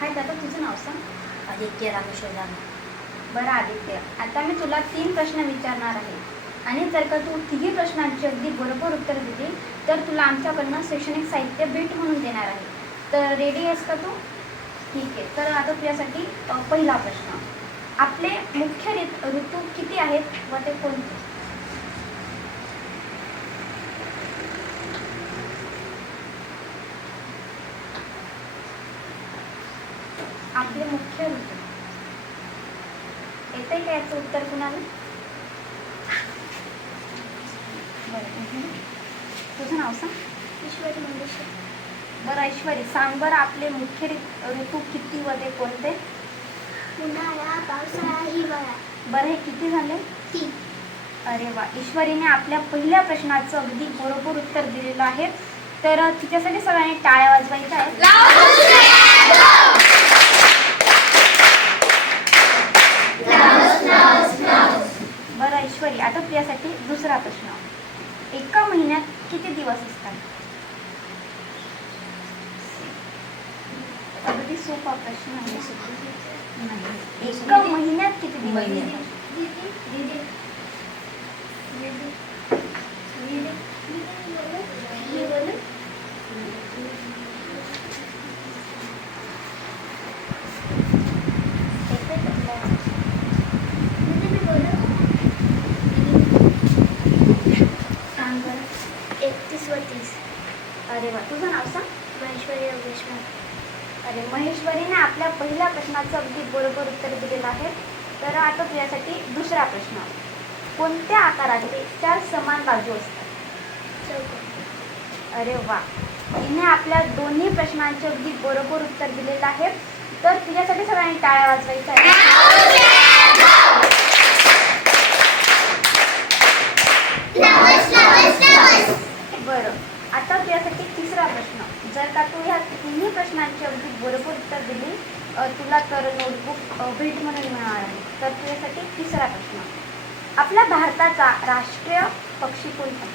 हाय दादा तुझं नाव सांग. आदित्य रामेश्वर जाधव बरं आदित्य. आता मी तुला तीन प्रश्न विचारणार आहे. आणि जर का तू तिघी प्रश्नांची अगदी बरोबर उत्तर दिली तर तुला आमच्याकडनं शैक्षणिक साहित्य भेट म्हणून देणार आहे. तर रेडी आहेस का तू? ठीक आहे. तर आता तुझ्यासाठी पहिला प्रश्न. आपले मुख्य ऋतू किती आहेत व ते कोणते आपले मुख्य ऋतू येते का याचं उत्तर कुणाला? बरं. तुझं नाव सांग. ईश्वरी बरं ऐश्वरी सांग बरं आपले मुख्य ऋतू किती व ते कोणते? उन्हाळा पावसाळा हिवाळा. बरं हे किती झाले? तीन. अरे वा ईश्वरीने आपल्या पहिल्या प्रश्नाचं अगदी बरोबर उत्तर दिलेलं आहे. तर तिच्यासाठी सगळ्यांनी टाळ्या वाजवायच्या आहेत. ऐश्वरी आता तुझ्यासाठी दुसरा प्रश्न. एका महिन्यात किती दिवस असतात? अगदी सोपा प्रश्न आहे. एका महिन्यात किती दिवस महिन्यात. असतात? येते का तुला? सांग बरं एकतीस व तीस अरे वा तुझं नाव सांग. महेश्वरी योगेश्वर. अरे महेश्वरीने आपल्या पहिल्या प्रश्नाचं अगदी बरोबर उत्तर दिलेलं आहे. तर आता तुझ्यासाठी दुसरा प्रश्न. कोणत्या आकाराचे चार समान बाजू असतात? चौकोन. अरे वा. तिने आपल्या दोन्ही प्रश्नांचे अगदी बरोबर उत्तर दिलेलं आहे. तर तुझ्यासाठी सगळ्यांनी टाळ्या वाजवायच्या आहे. बरं. आता तुझ्यासाठी तिसरा प्रश्न. जर का तू ह्या तिन्ही प्रश्नांची अगदी बरोबर उत्तर दिली तुला तर नोटबुक भेट म्हणून मिळणार आहे. तर तुझ्यासाठी तिसरा प्रश्न. आपल्या भारताचा राष्ट्रीय पक्षी कोणता?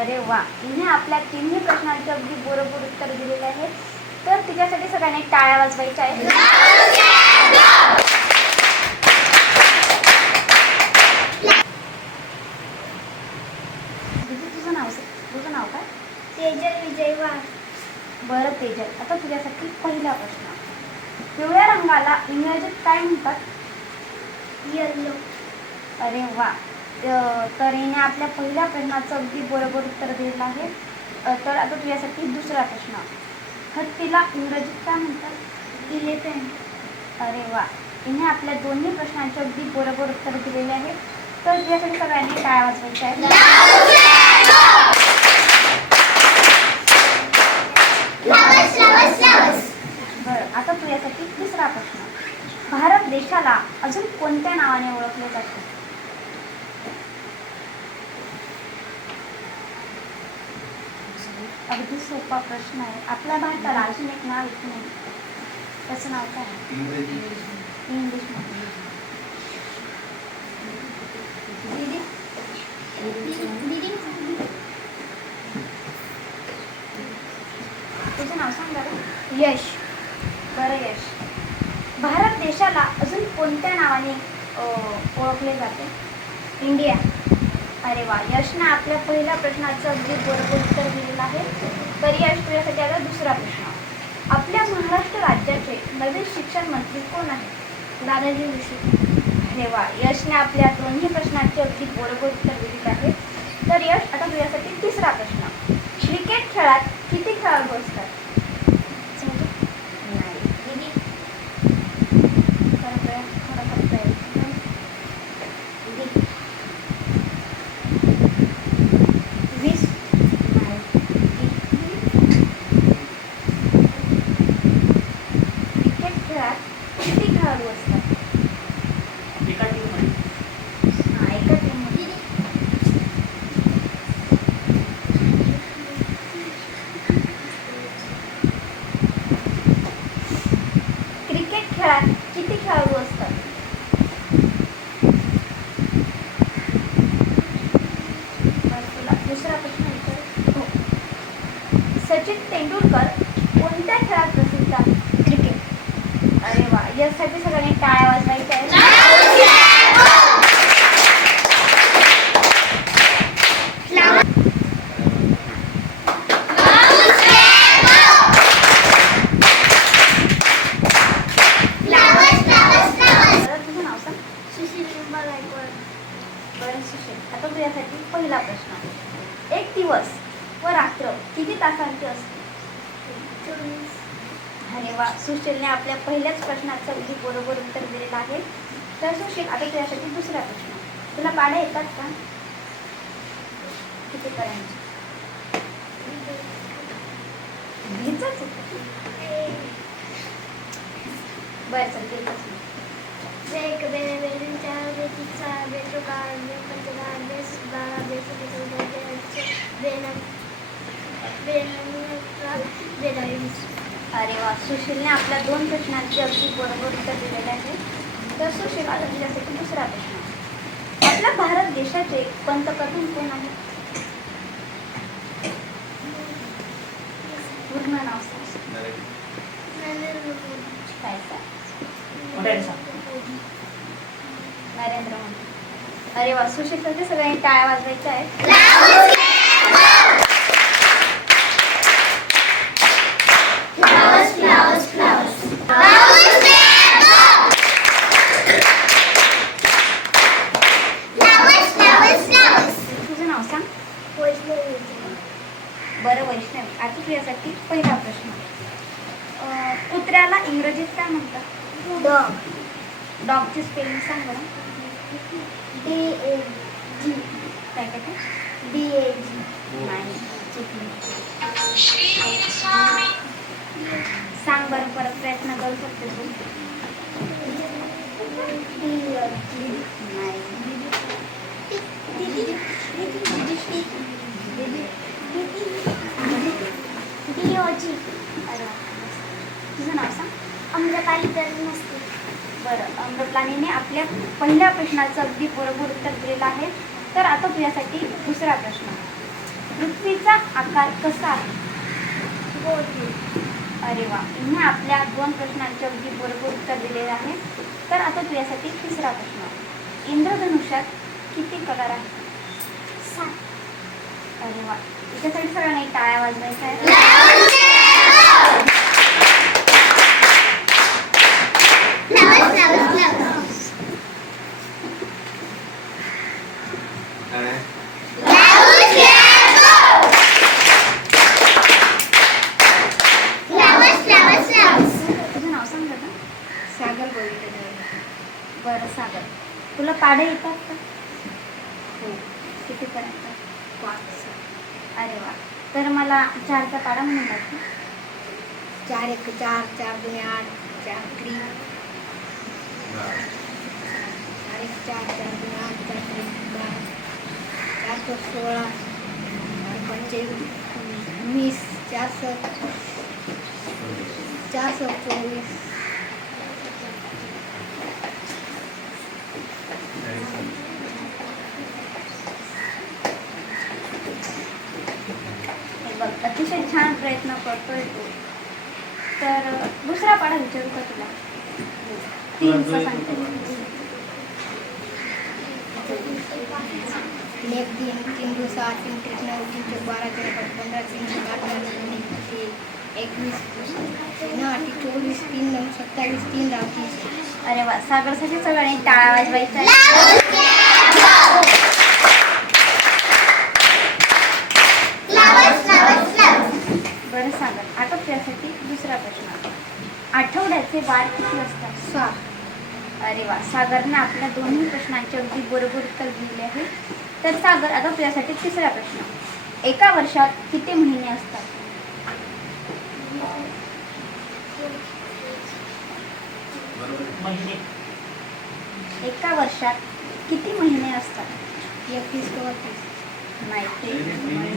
अरे वा. तिने आपल्या तिन्ही प्रश्नांचे अगदी बरोबर उत्तर दिलेले आहे तर तिच्यासाठी सगळ्यांनी टाळ्या वाजवायच्या आहेत दीदी, तुझं नाव सांग. तुझं नाव काय? तेजल विजय वाघ. बरं तेजल. आता तुझ्यासाठी पहिला प्रश्न. पिवळ्या रंगाला इंग्रजीत काय म्हणतात? येल्लो अरे वा. तर हिने आपल्या पहिल्या प्रश्नाचं अगदी बरोबर उत्तर दिलेलं आहे. तर आता तुझ्यासाठी दुसरा प्रश्न. हत्तीला इंग्रजीत काय म्हणतात? इलेफंट अरे वा. हिने आपल्या दोन्ही प्रश्नांचे अगदी बरोबर उत्तर दिलेले आहे. तर तुझ्यासाठी सगळ्यांनी टाळ्या वाजवायच्या आहेत बरं आता तुझ्यासाठी तिसरा प्रश्न भारत देशाला अजून कोणत्या नावाने ओळखले जाते? अगदी सोपा प्रश्न आहे. आपल्या भारताला अजून एक नाव येत नाही. त्याचं नाव काय? दीदी? तुझं नाव सांग यश. बरं यश. देशाला अजून कोणत्या नावाने ओळखले जाते? इंडिया. अरे वा यशने आपल्या पहिल्या प्रश्नाचं अगदी बरोबर उत्तर दिलेलं आहे. तर यश तुझ्यासाठी आता दुसरा प्रश्न. आपल्या महाराष्ट्र राज्याचे नवीन शिक्षण मंत्री कोण आहेत? दादाजी ऋषी अरे वा यशने आपल्या दोन्ही प्रश्नांचे अगदी बरोबर उत्तर दिलेलं आहे. तर यश आता तुझ्यासाठी तिसरा प्रश्न. क्रिकेट खेळात किती खेळाडू असतात नाही दीदी खरं प्रयत्न खरं खरं प्रयत्न दीदी वीस क्रिकेट खेळात किती खेळाडू असतात एका टीममध्ये हा एका टीममध्ये क्रिकेट खेळात किती खेळाडू असतात बरं, तुला दुसरा प्रश्न विचारू हो सचिन तेंडुलकर कोणत्या खेळात प्रसिद्ध आहे क्रिकेट यासाठी सगळ्यांनी टाळ्या वाजवायच्या आहेत बरं, तुझं नाव सांग सुशील लिंबा गायकवाड बरं सुशील आता तुझ्यासाठी पहिला प्रश्न एक दिवस व रात्र किती तासांची असते? अरे वा सुशीलने आपल्या पहिल्याच प्रश्नाचं अगदी बरोबर उत्तर दिलेलं आहे. तर सुशील आता तुझ्यासाठी दुसरा प्रश्न. तुला पाड्या येतात का? कितीपर्यंत वीजच येतं. बरं चल एक बेने बेरीन चार बे तीन सहा बे चौका आठ बे बे बे बे बे बे बे अरे वा सुशीलने आपल्या दोन प्रश्नांची अगदी बरोबर उत्तर दिलेले आहे तर सुशील आता तुझ्यासाठी दुसरा प्रश्न आपल्या भारत देशाचे पंतप्रधान कोण आहे पूर्ण नाव सांग काय सांग. नरेंद्र मोदी. अरे वा सुशिक्षित सगळ्यांनी टाळ्या वाजवायच्या आहेत flowers flowers flowers flowers flowers flowers तुझं नाव सांग वैष्णवी बरं वैष्णवी आता तुझ्यासाठी पहिला प्रश्न अं, कुत्र्याला इंग्रजीत काय म्हणतात डॉग डॉगची स्पेलिंग सांग बरं डी ए जी काय काय काय? डी ए जी नाही चुकली सांग बरं परत प्रयत्न करू शकते तू डी जी नाही डी ओ जी अरे वा. तुझं नाव सांग अम्रपाली नसते बरं अमृतलानीने आपल्या पहिल्या प्रश्नाचं अगदी बरोबर उत्तर दिलेलं आहे तर आता तुझ्यासाठी दुसरा प्रश्न पृथ्वीचा आकार कसा आहे अरे वा हिने आपल्या दोन प्रश्नांचे अगदी बरोबर उत्तर दिलेलं आहे. तर आता तुझ्यासाठी तिसरा प्रश्न. इंद्रधनुष्यात किती कलर आहेत? अरे वा. त्याच्यासाठी नाही टाळ्या वाजवायचा आहे तुझं नाव सांग दादा सागर बोलते बरं सागर पाढे येतात का? हो कितीपर्यंत? पाच अरे वा. तर मला चारचा पाडा म्हणून चार एक चार चार दोन आठ चार त्रिक चार एक चार चार दोन आठ चार त्रिक बारा चार सौ सोळा. चार पंचे वीस. चार सौ चार सौ चोवीस हे बघ अतिशय छान प्रयत्न करतोय तू तर दुसरा पाडा विचारू का तुला तीनचा सांगते एक तीन तीन दो सात तीन त्रिक नऊ तीन चौक बारा तीन पाच पंधरा तीन चौक अठरा तीन एक एकवीस तीन आठ चोवीस तीन नऊ सत्तावीस तीन दहा तीस अरे वा सागरसाठी सगळ्यांनी टाळा वाजवायचा आहे बरं सागर आता त्यासाठी दुसरा प्रश्न आठवड्याचे वार किती असतात? सात. अरे वा. सागरने आपल्या दोन्ही प्रश्नांचे अगदी बरोबर उत्तर दिले आहे. तर सागर आता तुझ्यासाठी तिसरा प्रश्न. एका वर्षात किती महिने असतात? महिने. एका वर्षात किती महिने असतात? एकवीस किंवा तीस. नाही ते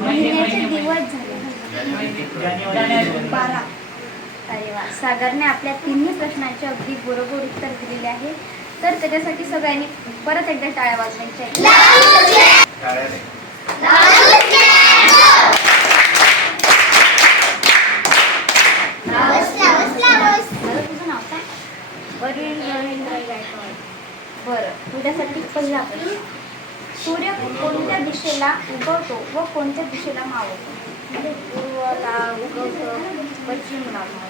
महिन्याचे महिने, दिवस झाले. जानेवारी. बारा. अरे वा सागरने आपल्या तिन्ही प्रश्नांचे अगदी बरोबर उत्तर दिलेले आहे. तर त्याच्यासाठी सगळ्यांनी परत एकदा टाळ्या वाजवायच्या तुझं नाव काय बरं सूर्य कोणत्या दिशेला उगवतो व कोणत्या दिशेला मावतो? म्हणजे पश्चिम उगवतो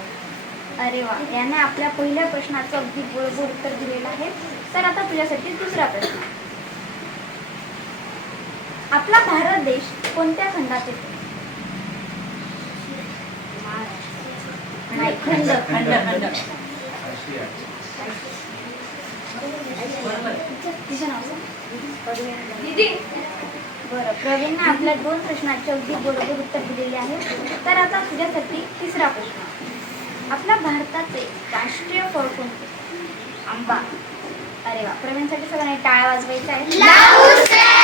अरे वा याने आपल्या पहिल्या प्रश्नाचं अगदी बरोबर उत्तर दिलेलं आहे. तर आता तुझ्यासाठी दुसरा प्रश्न. आपला भारत देश कोणत्या खंडात येतो? आपल्या दोन प्रश्नाचे अगदी बरोबर उत्तर दिलेले आहे. तर आता तुझ्यासाठी तिसरा प्रश्न. आपल्या भारताचे राष्ट्रीय फळ कोणते? आंबा. अरे वा प्रवीणसाठी सगळ्यांनी टाळ्या वाजवायचा आहे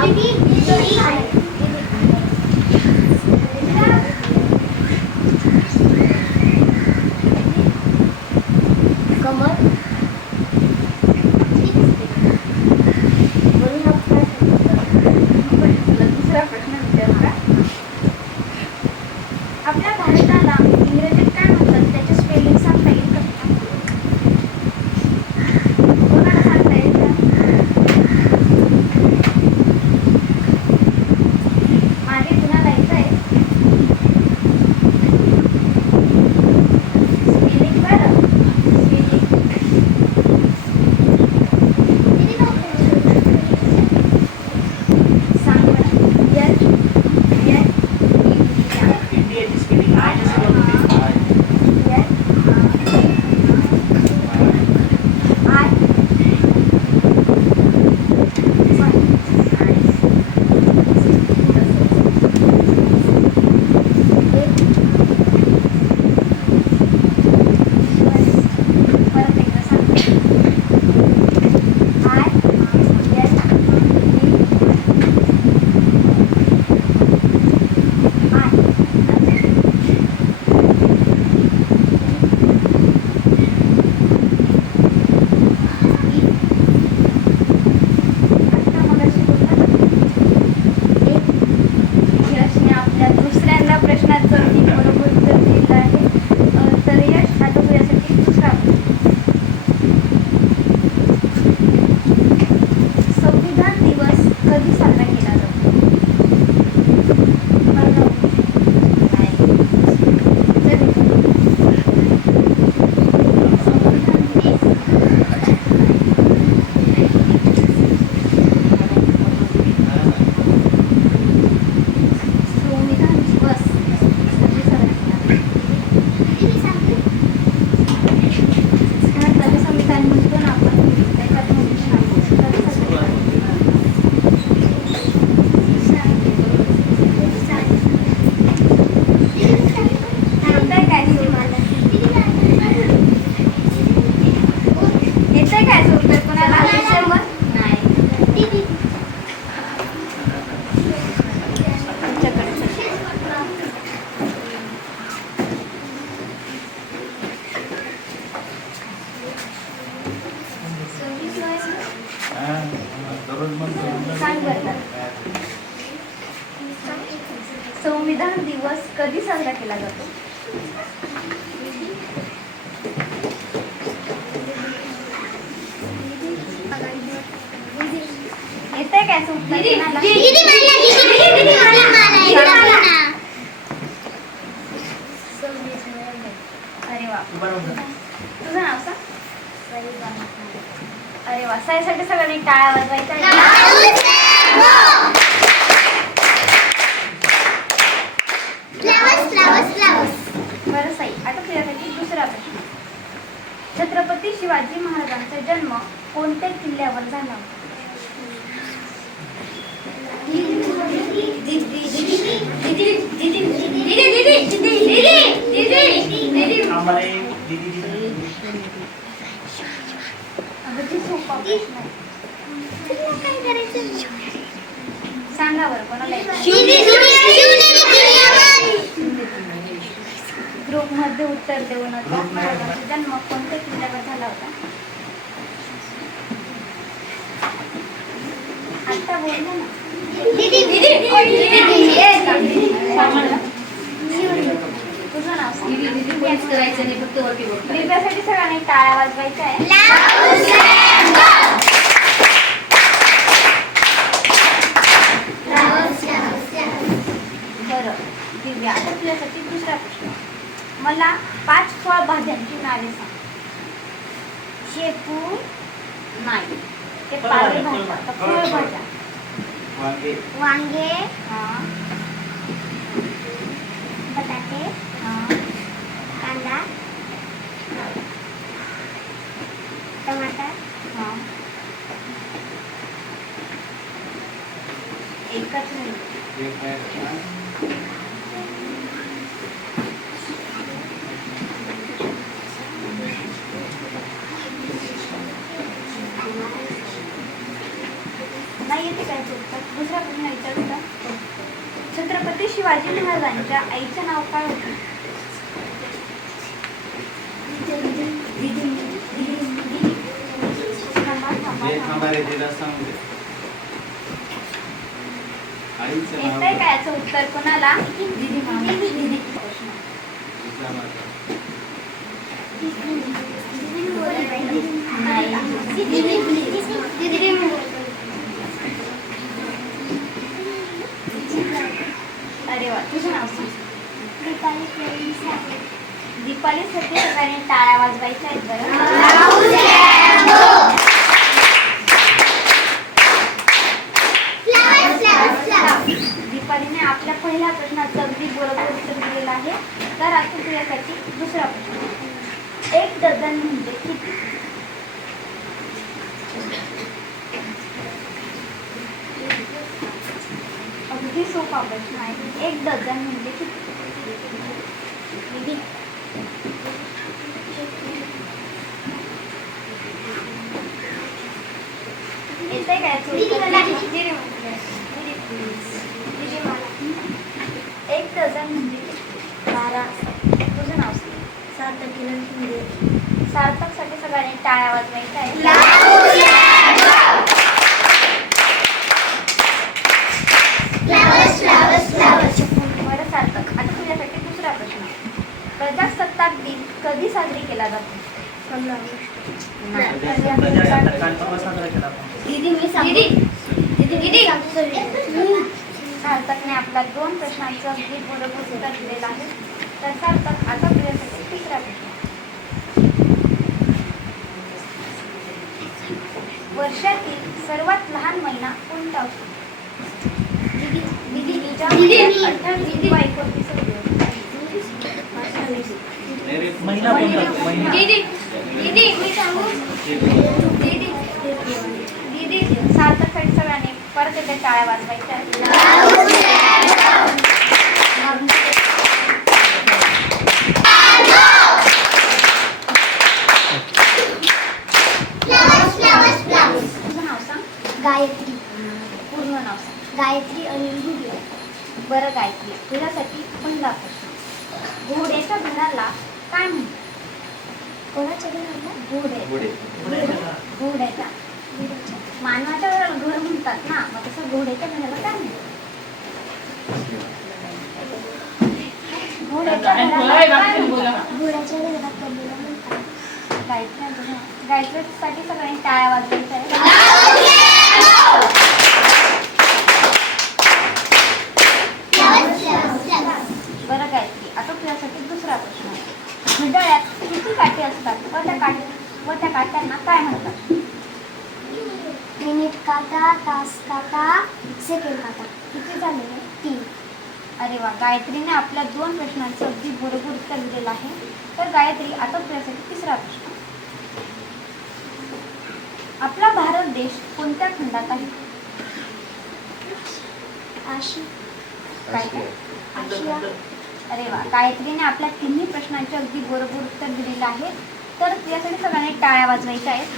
Baby संविधान दिवस कधी साजरा केला जातो? येते काय बसायसाठी सगळ्यांनी टाळ्या वाजवायचा उत्तर देऊ नका महाराजांचा जन्म कोणत्या किल्ल्यावर झाला होता? आता बोललो ना. तुझं नाव करायचं नाही फक्त दिव्यासाठी सगळ्यांनी टाळ्या वाजवायचा आहे. बरं दिव्या. आता तुझ्यासाठी मला पाच फळभाज्यांची नावे सांग. शेपू नाही. ते पालेभाज्या आता फळभाज्या वांगे. वांगे हां. बटाटे हां. कांदा टमाटर हां. एकच मिनिट एक आहे नाही येते काय उत्तर दुसरा प्रश्न विचारू का छत्रपती महाराजांच्या आईचं नाव काय होतं थांबा, थांबा, जे थांबा. खांबारे तिला सांगू दे आईचं नाव येतंय का याचं उत्तर कोणाला. प्रश्न. तिचा माझा. अरे वा तुझं नाव सांग दीपाली साठी सगळ्यांनी टाळ्या वाजवायच्या आहेत बरं दीपालीने आपल्या पहिल्या प्रश्नाचं अगदी बरोबर उत्तर दिलेलं आहे तर आता तुझ्यासाठी दुसरा प्रश्न एक डझन म्हणजे किती अगदी सोपा प्रश्न आहे एक डझन म्हणजे किती येतंय काय याचं उत्तर? दीदी एक डझन म्हणजे किती? बारा तुझं नाव सांग. सार्थकसाठी सगळ्यांनी टाळ्या वाजवायच्या आहे बरं सार्थक आता तुझ्यासाठी दुसरा प्रश्न प्रजासत्ताक दिन कधी साजरी केला जातो नाही. दीदी मी सांगू. दीदी. सार्थकने आपल्या दोन प्रश्नांचं अगदी बरोबर उत्तर दिलेलं आहे. तर सार्थक आता तुझ्यासाठी तिसरा प्रश्न. वर्षातील सर्वात लहान महिना कोणता असतो दीदी मेरे महिना कोणता महिना. दीदी दीदी मी सांगू? दीदी. दीदी सार्थकसाठी सगळ्यांनी. परत एकदा टाळ्या वाजवायच्या. आहेत तुझं नाव सांग गायत्री. पूर्ण नाव सांग. गायत्री अनिल घुगे बरं गायत्री. तुझ्यासाठी पहिला प्रश्न. घोड्याच्या घराला काय म्हणतात? कोणाच्या घराला? घोडे. पुढे घोड्याच्या. मानवाच्या घर म्हणतात ना मग तसं घोड्याच्या घराला काय म्हणतात घोड्याच्या घराला काय म्हणतात? घोड्याच्या घराला कबुला म्हणतात गायत्री गायत्रीसाठी सगळ्यांनी टाळ्या वाजवायच्या बरं गायत्री आता तुझ्यासाठी दुसरा प्रश्न. घड्याळ्यात किती काठी असतात? व त्या काठी व त्या काट्यांना काय म्हणतात मिनिट काटा तास काटा सेकंड काटा किती झाले तीन. अरे वा गायत्रीने आपल्या दोन प्रश्नांचं अगदी बरोबर उत्तर दिलेलं आहे. तर गायत्री आता तुझ्यासाठी तिसरा प्रश्न. आपला भारत देश कोणत्या खंडात आहे? आशिया. अरे वा गायत्रीने आपल्या तिन्ही प्रश्नांचे अगदी बरोबर उत्तर दिलेलं आहे. तर तुझ्यासाठी सगळ्यांनी टाळ्या वाजवायच्या आहेत.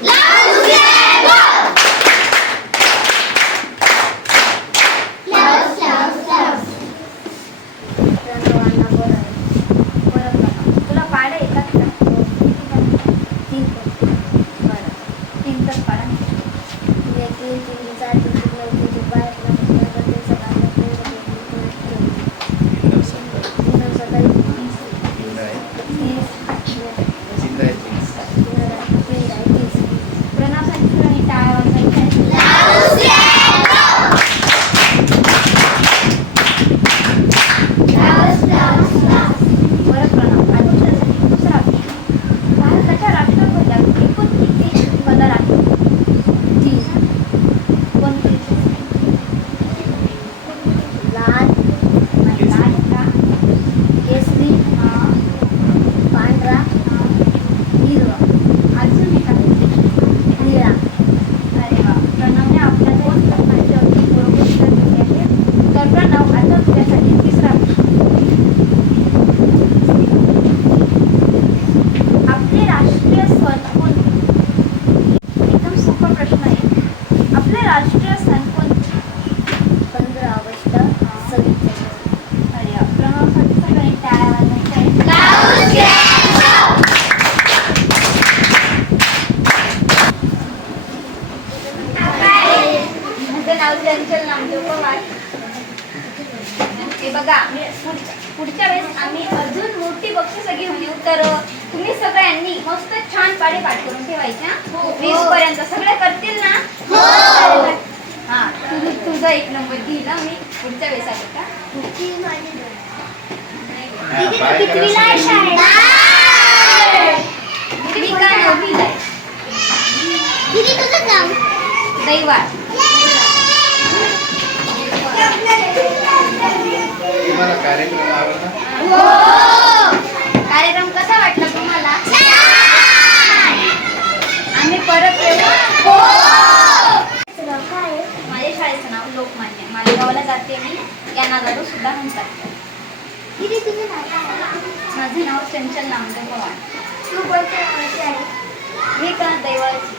दैवाळ तुम्हाला कार्यक्रम आवडला? कार्यक्रम कसा वाटला तुम्हाला? आम्ही परत येऊ तुझं काय आहे? माझ्या शाळेचं नाव लोकमान्य. मालेगावला जाते मी. यांना दादू सुद्धा म्हणतात. माझे नाव नाव चंचल नामदेव पवार. तू कोणत्या आहे मी का दैवाची?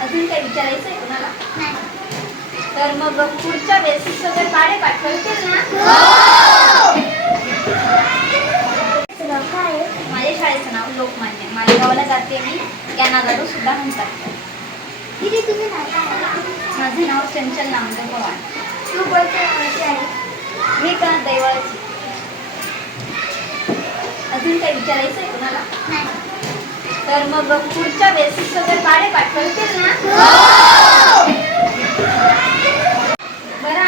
अजून काही विचारायचं आहे तर मग पुढच्या वेळेस सगळे पाडे पाठवतील ना? आहे? माझ्या शाळेचं नाव लोकमान्य. मालेगावला जाते मी. यांना दादू सुद्धा म्हणतात. दीदी तुझं नाव? माझं नाव चंचल नामदेव पवार. तू कोणत्या वर्षी आहे मी का दैवाळची? अजून काही विचारायचं आहे तुम्हाला? नाही. तर मग पुढच्या वेळेस सगळे पाडे पाठ करतील ना बरं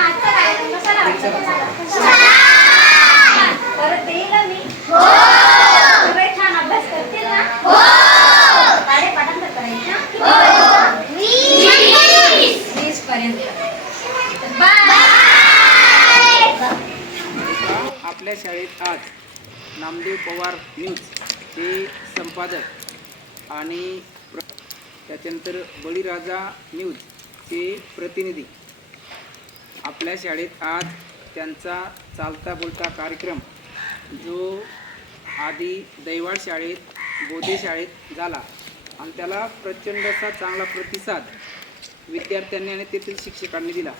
तुम्हाला? परत येईल ना मी? सगळे छान अभ्यास करतील ना? पाडे पाठांतर करायचं वीस पर्यंत आपल्या शाळेत आज नामदेव पवार न्यूज हे संपादक आणि त्याच्यानंतर बळीराजा न्यूज हे प्रतिनिधी. आपल्या शाळेत आज त्यांचा चालता बोलता कार्यक्रम जो आधी दैवाड शाळेत बोधे शाळेत झाला. आणि त्याला प्रचंड असा चांगला प्रतिसाद विद्यार्थ्यांनी आणि तेथील शिक्षकांनी दिला.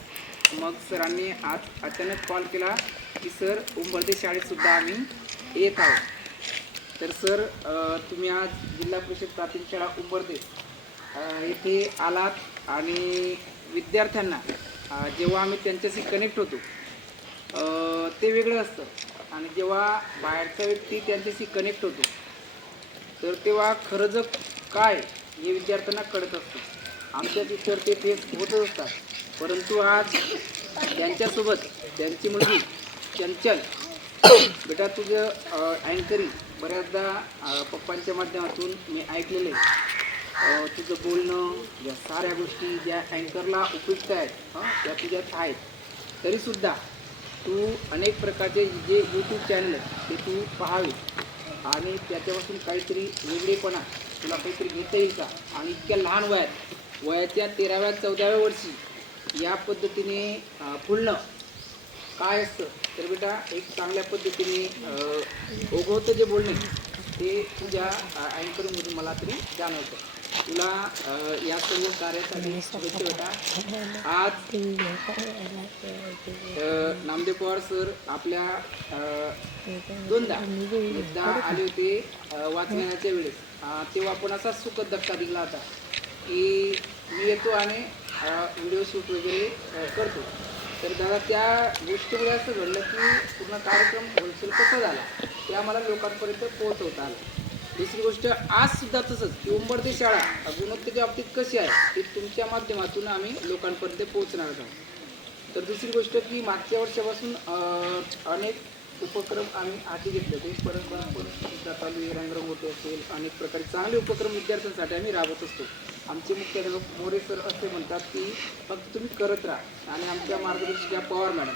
मग सरांनी आज अचानक कॉल केला की सर उंबरदे शाळेतसुद्धा आम्ही येत आहोत. तर सर तुम्ही आज जिल्हा परिषद प्राथमिक शाळा उंबरदे येथे आलात आणि विद्यार्थ्यांना जेव्हा आम्ही त्यांच्याशी कनेक्ट होतो ते वेगळं असतं. आणि जेव्हा बाहेरचा व्यक्ती त्यांच्याशी कनेक्ट होतो तर तेव्हा खरंच काय हे विद्यार्थ्यांना कळत असतं. आमच्या टीचर ते फेस होतच असतात. परंतु आज त्यांच्यासोबत त्यांची मुलगी चंचल बेटा तुझं अँकरिंग बऱ्याचदा पप्पांच्या माध्यमातून मी ऐकलेलं आहे. तुझं बोलणं या साऱ्या गोष्टी ज्या अँकरला उपयुक्त आहेत हं, त्या तुझ्यात आहेत. तरीसुद्धा तू अनेक प्रकारचे जे यूट्यूब चॅनल आहेत ते तू पाहावे आणि त्याच्यापासून काहीतरी वेगळेपणा तुला काहीतरी घेता येईल का? आणि इतक्या लहान वयात वयाच्या तेराव्या चौदाव्या वर्षी या पद्धतीने अं, फुलणं काय असतं? तर बेटा एक चांगल्या पद्धतीने ओघवतं जे बोलणे ते तुझ्या अँकरिंगमधून मला तरी जाणवतं. तुला या सर्व कार्यासाठी शुभेच्छा बेटा. आज नामदेव पवार सर आपल्या दोनदा एकदा आले होते वाचण्याच्या वेळेस. तेव्हा आपण असा सुखद धक्का दिला होता. की मी येतो आणि व्हिडिओ शूट वगैरे करतो. तर दादा त्या गोष्टीमुळे असं घडलं की पूर्ण कार्यक्रम होलसेल कसा झाला? ते आम्हाला लोकांपर्यंत पोहोचवता आलं. दुसरी गोष्ट आज सुद्धा तसंच की उंबरती शाळा गुणवत्तेच्या बाबतीत कशी आहे ती तुमच्या माध्यमातून आम्ही लोकांपर्यंत पोहोचणार आहोत. तर दुसरी गोष्ट की मागच्या वर्षापासून अनेक उपक्रम आम्ही आधी घेतले होते. परंपरा आपण चालू आहे रंगरंगोटी असेल अनेक प्रकारे चांगले उपक्रम विद्यार्थ्यांसाठी आम्ही राबवत असतो. आमचे मुख्याध्यापक मोरे सर असे म्हणतात की फक्त तुम्ही करत राहा आणि आमच्या मार्गदर्शक या पवार मॅडम.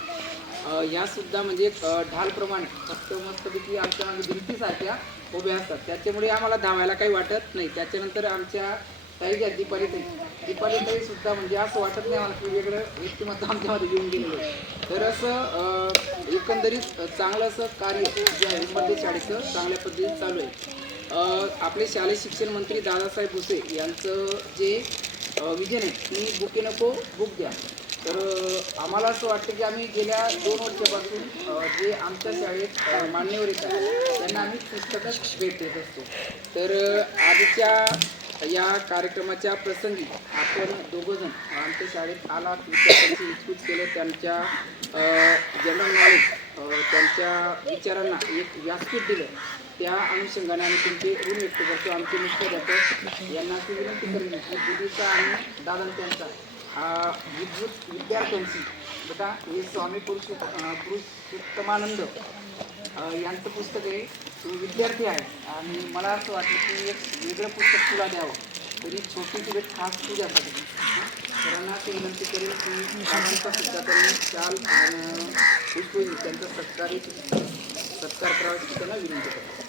यासुद्धा या सुद्धा म्हणजे एक अ, ढालप्रमाणे फक्त मस्तपैकी आमच्या मागे भिंतीसारख्या उभ्या असतात. त्याच्यामुळे आम्हाला धावायला काही वाटत नाही. त्याच्यानंतर आमच्या ताई घ्या दीपाली ताई. दीपाली ताई सुद्धा म्हणजे असं वाटत नाही आम्हाला की वेगळं व्यक्तिमत्व आमच्यामध्ये येऊन गेलेलं आहे. तर असं एकंदरीत चांगलं असं कार्य जे आहे मध्य शाळेचं चांगल्या पद्धतीने चालू आहे. आपले शालेय शिक्षण मंत्री दादासाहेब भुसे यांचं जे विजन आहे की बुके नको बुक द्या तर आम्हाला असं वाटतं की आम्ही गेल्या दोन वर्षापासून जे आमच्या शाळेत मान्यवर येतात त्यांना आम्ही पुस्तकच भेट देत असतो. तर आजच्या या कार्यक्रमाच्या प्रसंगी आपण दोघंजण आमच्या शाळेत आला विद्यार्थ्यांची विस्तृत केलं त्यांच्या जनरल नॉलेज त्यांच्या विचारांना एक व्यासपीठ दिलं. त्या अनुषंगाने आम्ही तुमचे ऋण व्यक्त करतो. आमचे मुख्याध्यापक यांना अशी विनंती करेन की दिदीचा आणि दादा हा विद्युत विद्यार्थ्यांची बघा हे स्वामी पुरुष पुरुष उत्तमानंद यांचं पुस्तक आहे. तू विद्यार्थी आहे आणि मला असं वाटलं की एक वेगळं पुस्तक तुला द्यावं तरी छोटी भेट खास तुझ्यासाठी हं? सरांना अशी विनंती करेल की दादांचा सुद्धा त्यांनी चाल आणि त्यांचा सत्कारी सत्कार करावा त्यांना विनंती करतो